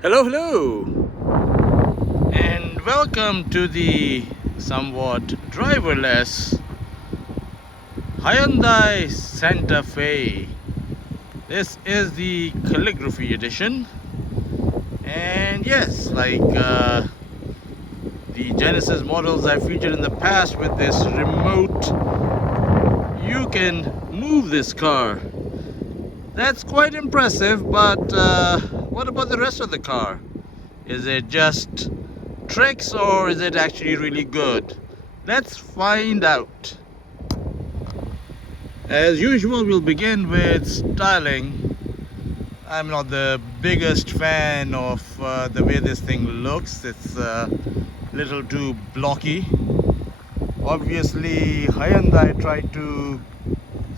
Hello, and welcome to the somewhat driverless Hyundai Santa Fe. This is the Calligraphy edition, and yes, like the Genesis models I've featured in the past with this remote, you can move this car. That's quite impressive, but what about the rest of the car? Is it just tricks or is it actually really good? Let's find out. As usual, we'll begin with styling. I'm not the biggest fan of the way this thing looks. It's a little too blocky. Obviously, Hyundai tried to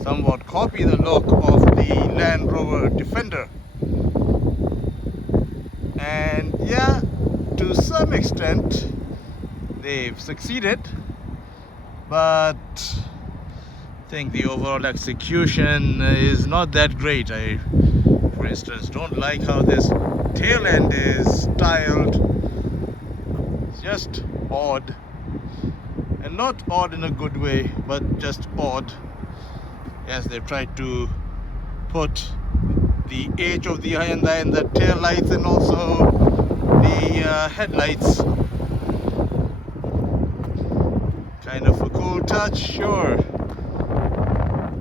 somewhat copy the look of the Land Rover Defender. And yeah, to some extent, they've succeeded, but I think the overall execution is not that great. I, for instance, don't like how this tail end is styled. It's just odd, and not odd in a good way, but just odd. Yes, they've tried to put the H of the Hyundai in the tail lights and also the headlights. Kind of a cool touch, sure.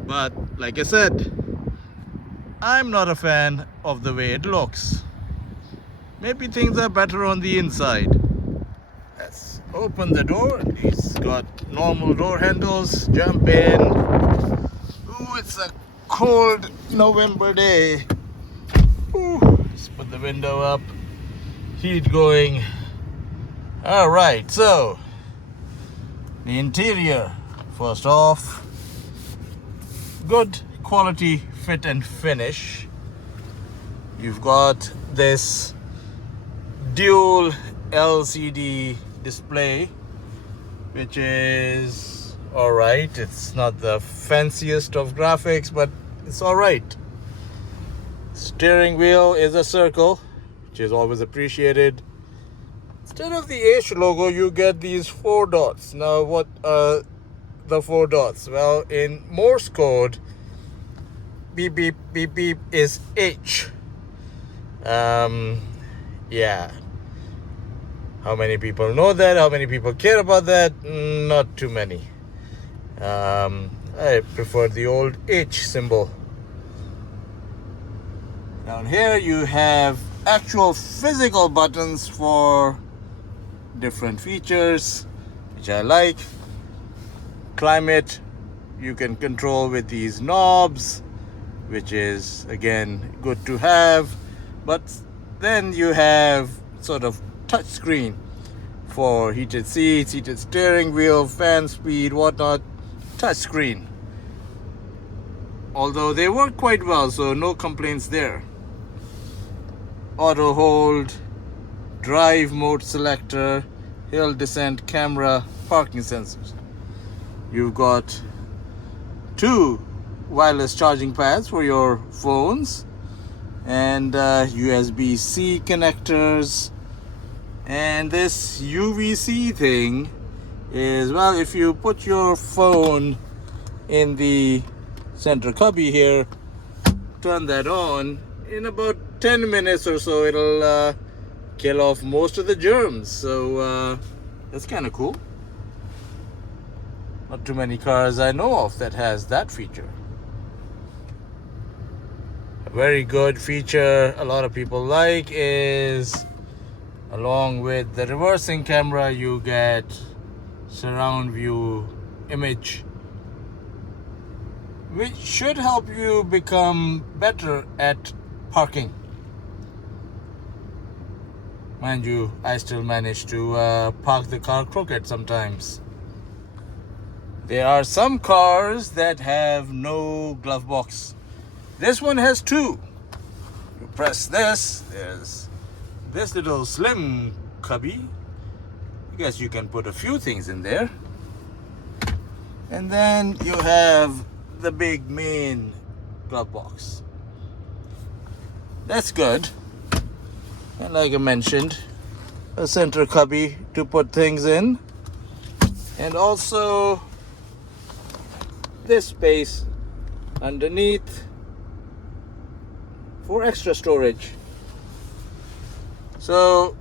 But like I said, I'm not a fan of the way it looks. Maybe things are better on the inside. Let's open the door. It's got normal door handles. Jump in. Ooh, it's a cold November day. Ooh, let's put the window up. Heat going. Alright, so the interior. First off, good quality fit and finish. You've got this dual LCD display, which is alright. It's not the fanciest of graphics, but it's alright. Steering wheel is a circle, which is always appreciated. Instead of the H logo, you get these 4 dots. Now, what are the 4 dots? Well, in Morse code, beep beep beep beep is H. Yeah. How many people know that? How many people care about that? Not too many. I prefer the old H symbol. Down here you have actual physical buttons for different features, which I like. Climate you can control with these knobs, which is again good to have. But then you have sort of touch screen for heated seats, heated steering wheel, fan speed, whatnot. Touch screen. Although they work quite well, so no complaints there. Auto hold, drive mode selector, hill descent camera, parking sensors. You've got 2 wireless charging pads for your phones and USB-C connectors. And this UVC thing is, well, if you put your phone in the center cubby here, turn that on, in about 10 minutes or so it'll kill off most of the germs. So that's kind of cool. Not too many cars I know of that has that feature. A very good feature a lot of people like is, along with the reversing camera, you get surround view image, which should help you become better at parking. Mind you, I still manage to park the car crooked sometimes. There are some cars that have no glove box. This one has 2. You press this, there's this little slim cubby. I guess you can put a few things in there. And then you have the big main glove box. That's good. And like I mentioned, a center cubby to put things in, and also this space underneath for extra storage. So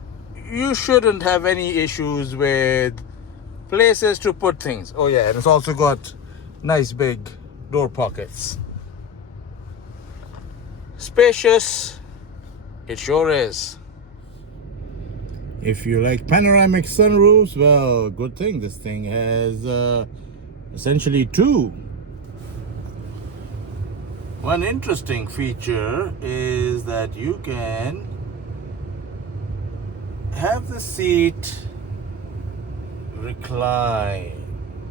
you shouldn't have any issues with places to put things. Oh yeah, and it's also got nice big door pockets. Spacious, it sure is. If you like panoramic sunroofs, well, good thing this thing has essentially two. One interesting feature is that you can have the seat recline,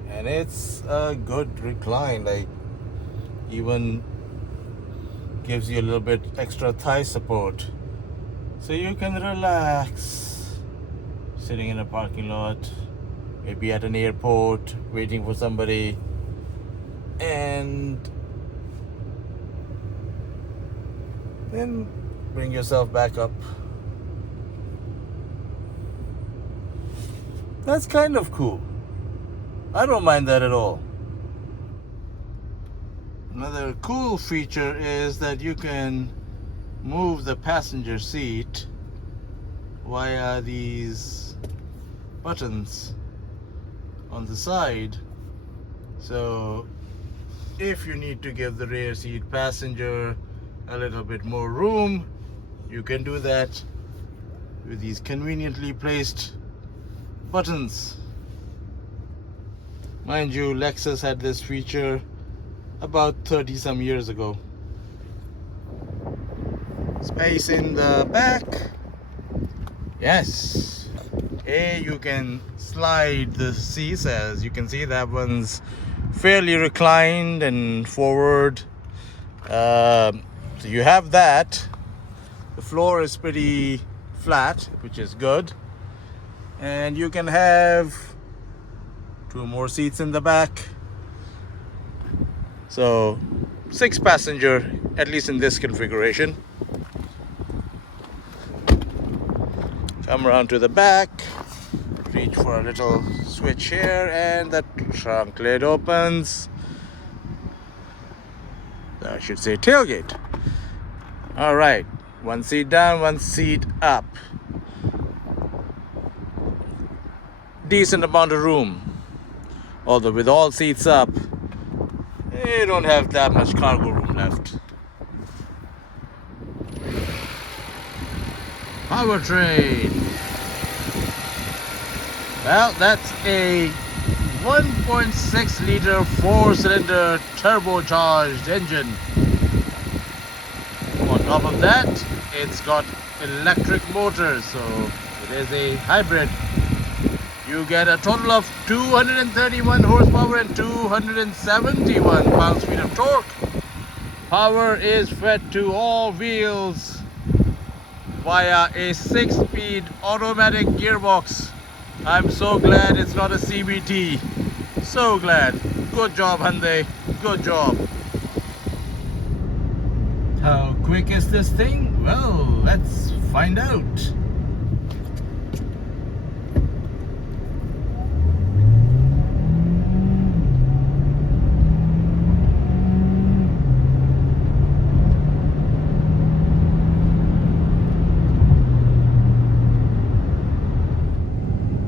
and it's a good recline, like even gives you a little bit extra thigh support, so you can relax sitting in a parking lot, maybe at an airport waiting for somebody, and then bring yourself back up. That's kind of cool. I don't mind that at all. Another cool feature is that you can move the passenger seat via these buttons on the side. So if you need to give the rear seat passenger a little bit more room, you can do that with these conveniently placed buttons. Mind you, Lexus had this feature about 30 some years ago. Space in the back. Yes. You can slide the seats, as you can see that one's fairly reclined and forward. So you have that. The floor is pretty flat, which is good. And you can have two more seats in the back. So 6 passenger, at least in this configuration. Come around to the back, reach for a little switch here, and the trunk lid opens. I should say tailgate. All right, one seat down, one seat up. Decent amount of room. Although with all seats up, you don't have that much cargo room left. Powertrain. Well, that's a 1.6 liter 4-cylinder turbocharged engine. On top of that, it's got electric motors, so it is a hybrid. You get a total of 231 horsepower and 271 pounds-feet of torque. Power is fed to all wheels via a 6-speed automatic gearbox. I'm so glad it's not a CVT. So glad. Good job, Hyundai. Good job. How quick is this thing? Well, let's find out.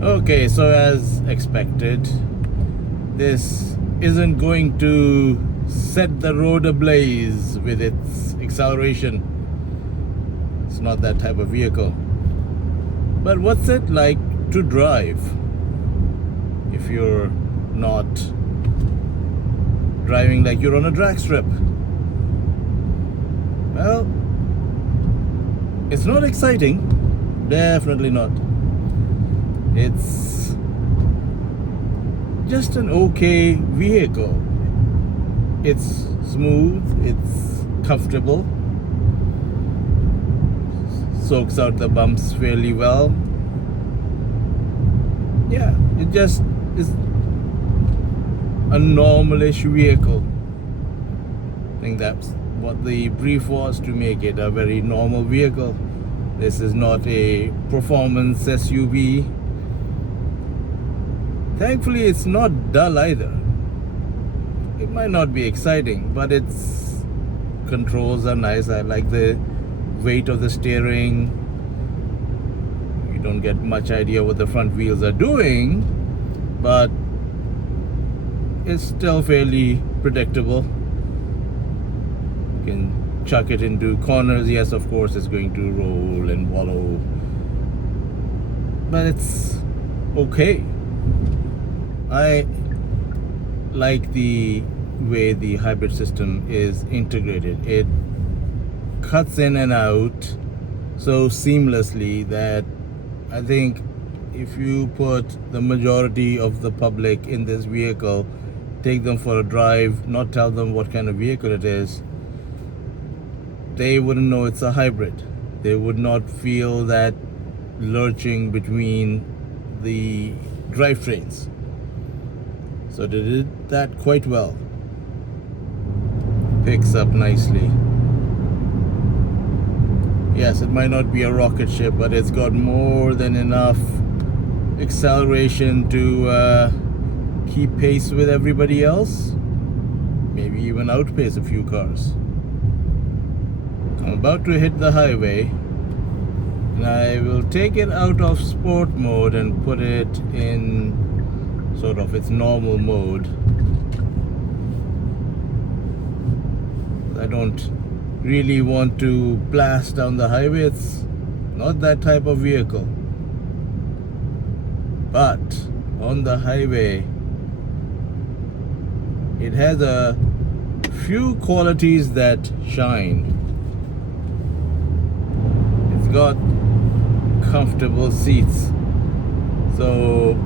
Okay, so as expected, this isn't going to set the road ablaze with its acceleration. It's not that type of vehicle. But what's it like to drive if you're not driving like you're on a drag strip? Well, it's not exciting. Definitely not. It's just an okay vehicle. It's smooth, it's comfortable, soaks out the bumps fairly well. Yeah, it just is a normalish vehicle. I think that's what the brief was, to make it a very normal vehicle. This is not a performance SUV. Thankfully, it's not dull either. It might not be exciting, but its controls are nice. I like the weight of the steering. You don't get much idea what the front wheels are doing, but it's still fairly predictable. You can chuck it into corners. Yes, of course, it's going to roll and wallow, but it's okay. I like the way the hybrid system is integrated. It cuts in and out so seamlessly that I think if you put the majority of the public in this vehicle, take them for a drive, not tell them what kind of vehicle it is, they wouldn't know it's a hybrid. They would not feel that lurching between the drivetrains. So they did that quite well. Picks up nicely. Yes, it might not be a rocket ship, but it's got more than enough acceleration to keep pace with everybody else. Maybe even outpace a few cars. I'm about to hit the highway, and I will take it out of sport mode and put it in sort of its normal mode. I don't really want to blast down the highway. It's not that type of vehicle. But on the highway, it has a few qualities that shine. It's got comfortable seats, so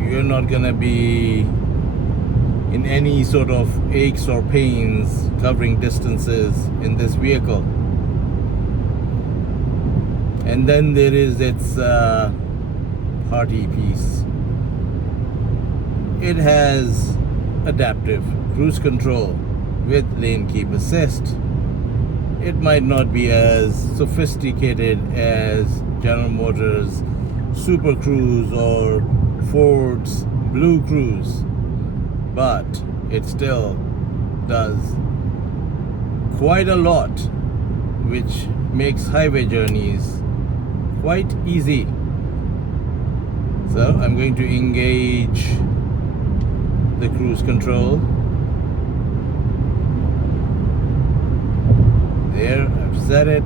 you're not gonna be in any sort of aches or pains covering distances in this vehicle. And then there is its party piece. It has adaptive cruise control with lane keep assist. It might not be as sophisticated as General Motors Super Cruise or Ford's Blue Cruise, but it still does quite a lot, which makes highway journeys quite easy. So I'm going to engage the cruise control. There, I've set it.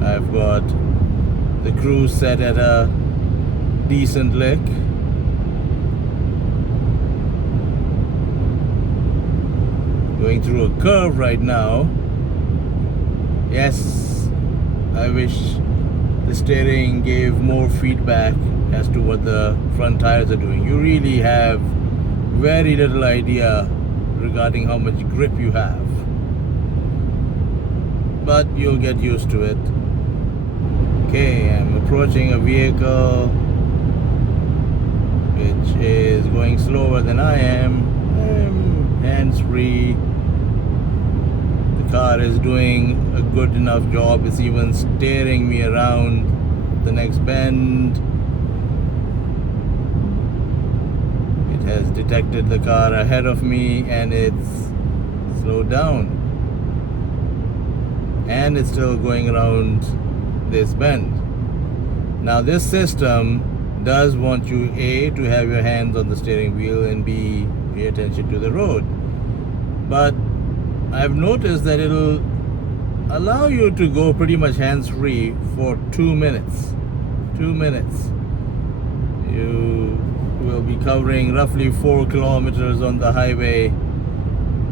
I've got the cruise set at a decent lick. Going through a curve right now. Yes, I wish the steering gave more feedback as to what the front tires are doing. You really have very little idea regarding how much grip you have, but you'll get used to it. Okay, I'm approaching a vehicle which is going slower than I am. I'm hands-free. The car is doing a good enough job. It's even steering me around the next bend. It has detected the car ahead of me and it's slowed down. And it's still going around this bend. Now this system does want you A, to have your hands on the steering wheel, and B, pay attention to the road. But I've noticed that it'll allow you to go pretty much hands-free for 2 minutes. 2 minutes. You will be covering roughly 4 kilometers on the highway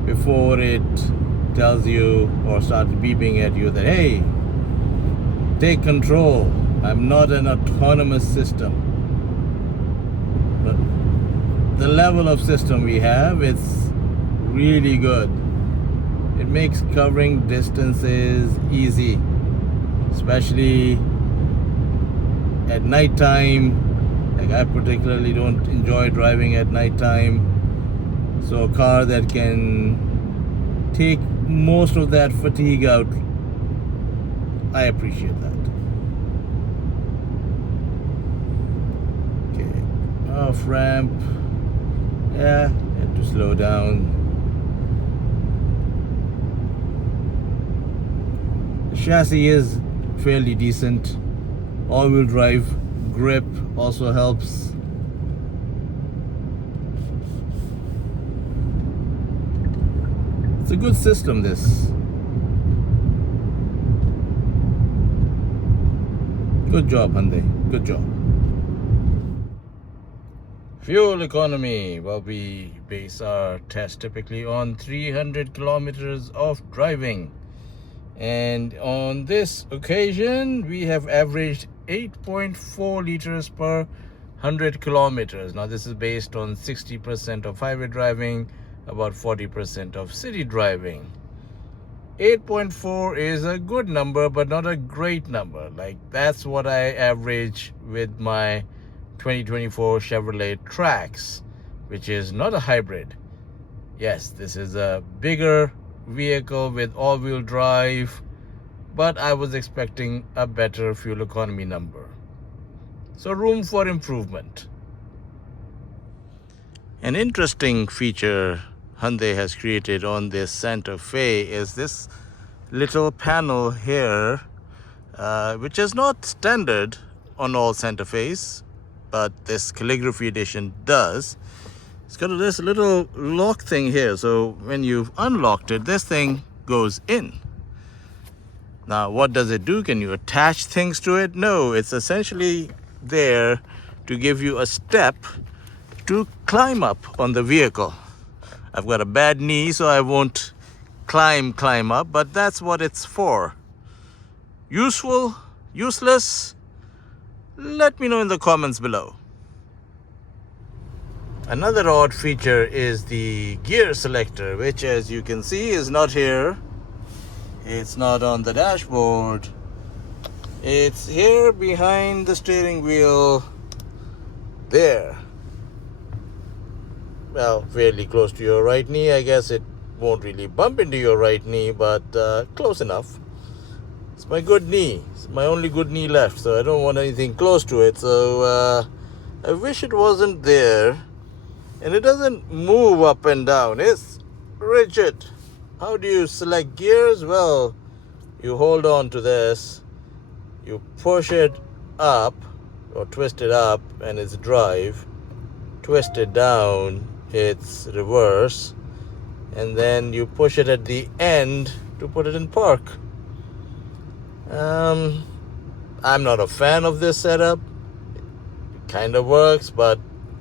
before it tells you or starts beeping at you that, hey, take control. I'm not an autonomous system. But the level of system we have, it's really good. It makes covering distances easy, especially at nighttime. Like, I particularly don't enjoy driving at nighttime. So a car that can take most of that fatigue out I appreciate that. Okay, off ramp. Yeah, had to slow down. The chassis is fairly decent. All-wheel drive grip also helps. It's a good system, this. Good job, Hyundai. Good job. Fuel economy. Well, we base our test typically on 300 kilometers of driving. And on this occasion, we have averaged 8.4 liters per 100 kilometers. Now, this is based on 60% of highway driving, about 40% of city driving. 8.4 is a good number, but not a great number. Like, that's what I average with my 2024 Chevrolet Trax, which is not a hybrid. Yes, this is a bigger vehicle with all-wheel drive, but I was expecting a better fuel economy number. So room for improvement. An interesting feature Hyundai has created on this Santa Fe is this little panel here, which is not standard on all Santa Fe's, but this Calligraphy edition does. It's got this little lock thing here, so when you've unlocked it, this thing goes in. Now, what does it do? Can you attach things to it? No, it's essentially there to give you a step to climb up on the vehicle. I've got a bad knee, so I won't climb up, but that's what it's for. Useful? Useless? Let me know in the comments below. Another odd feature is the gear selector, which, as you can see, is not here. It's not on the dashboard. It's here behind the steering wheel there. Well, fairly close to your right knee. I guess it won't really bump into your right knee, but close enough. It's my good knee. It's my only good knee left, so I don't want anything close to it. So I wish it wasn't there. And it doesn't move up and down. It's rigid. How do you select gears? Well, you hold on to this, you push it up or twist it up and it's drive, twist it down, it's reverse, and then you push it at the end to put it in park. I'm not a fan of this setup. It kind of works, but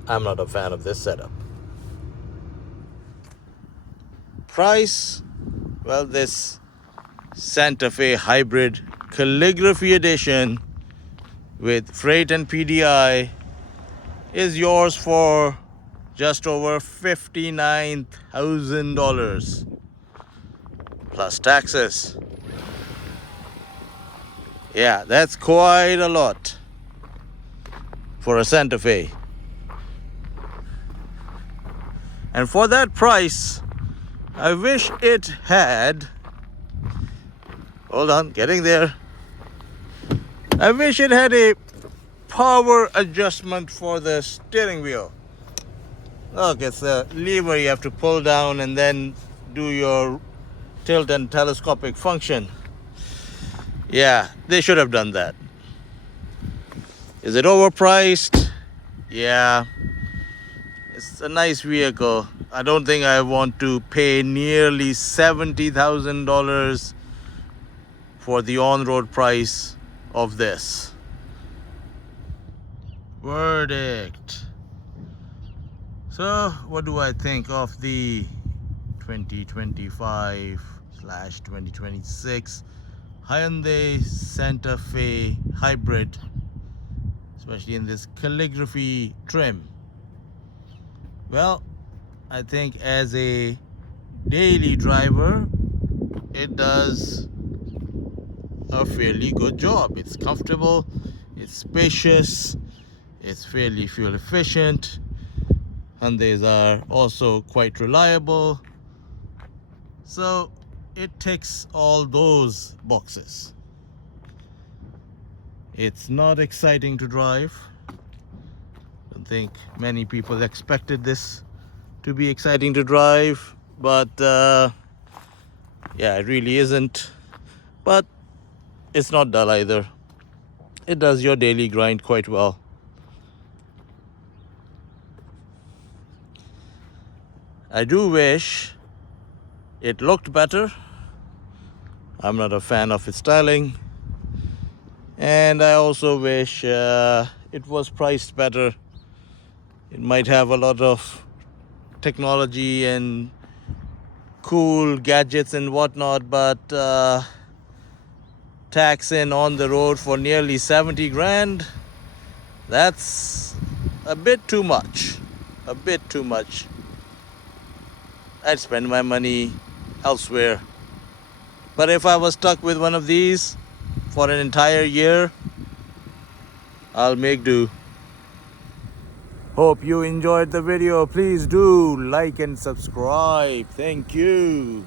I'm not a fan of this setup. Price, well, this Santa Fe Hybrid Calligraphy Edition with freight and PDI is yours for just over $59,000 plus taxes. Yeah, that's quite a lot for a Santa Fe. And for that price, I wish it had, hold on, getting there. I wish it had a power adjustment for the steering wheel. Look, it's a lever you have to pull down and then do your tilt and telescopic function. Yeah, they should have done that. Is it overpriced? Yeah. It's a nice vehicle. I don't think I want to pay nearly $70,000 for the on-road price of this. Verdict. So, what do I think of the 2025/2026 Hyundai Santa Fe Hybrid, especially in this calligraphy trim? Well, I think as a daily driver, it does a fairly good job. It's comfortable, it's spacious, it's fairly fuel efficient. Hyundais are also quite reliable. So it ticks all those boxes. It's not exciting to drive. I don't think many people expected this to be exciting to drive, but yeah, it really isn't. But it's not dull either. It does your daily grind quite well. I do wish it looked better. I'm not a fan of its styling. And I also wish it was priced better. It might have a lot of technology and cool gadgets and whatnot, but tax in on the road for nearly 70 grand, that's a bit too much. A bit too much. I'd spend my money elsewhere. But if I was stuck with one of these for an entire year, I'll make do. Hope you enjoyed the video. Please do like and subscribe. Thank you.